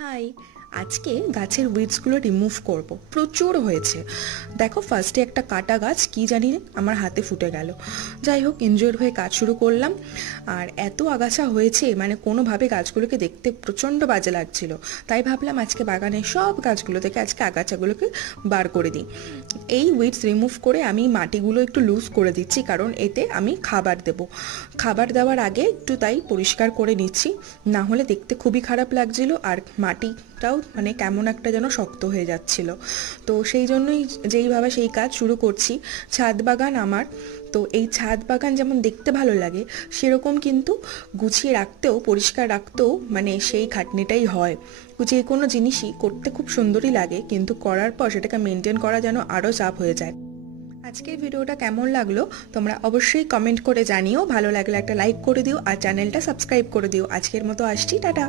High, আজকে গাছের উইডসগুলো remove করব। প্রচুর হয়েছে। দেখো, ফার্স্টে একটা কাটা গাছ কি জানি আমার হাতে ফুটে গেল। যাই হোক, এনজয়ের হয়ে কাজ শুরু করলাম। আর এত আগাছা হয়েছে, মানে কোনোভাবে গাছগুলোকে দেখতে প্রচণ্ড বাজে লাগছিল। তাই ভাবলাম আজকে বাগানের সব গাছগুলো থেকে আজকে আগাছাগুলোকে বার করে দিই। এই উইডস রিমুভ করে আমি মাটিগুলো একটু লুজ করে দিচ্ছি, কারণ এতে আমি খাবার দেব। খাবার দেওয়ার আগে একটু তাই পরিষ্কার করে নিচ্ছি, না হলে দেখতে খুবই খারাপ লাগছিল। আর মাটিটাও মানে কেমন একটা যেন শক্ত হয়ে যাচ্ছিল। তো সেই জন্যই যেইভাবে সেই কাজ শুরু করছি। ছাদ বাগান আমার, তো এই ছাদ বাগান যেমন দেখতে ভালো লাগে, সেরকম কিন্তু গুছিয়ে রাখতেও, পরিষ্কার রাখতেও মানে সেই খাটনিটাই হয়। যে কোনো জিনিসই করতে খুব সুন্দরই লাগে, কিন্তু করার পর সেটাকে মেনটেন করা যেন আরও চাপ হয়ে যায়। আজকের ভিডিওটা কেমন লাগলো তোমরা অবশ্যই কমেন্ট করে জানিও। ভালো লাগলে একটা লাইক করে দিও আর চ্যানেলটা সাবস্ক্রাইব করে দিও। আজকের মতো আসছি, টাটা।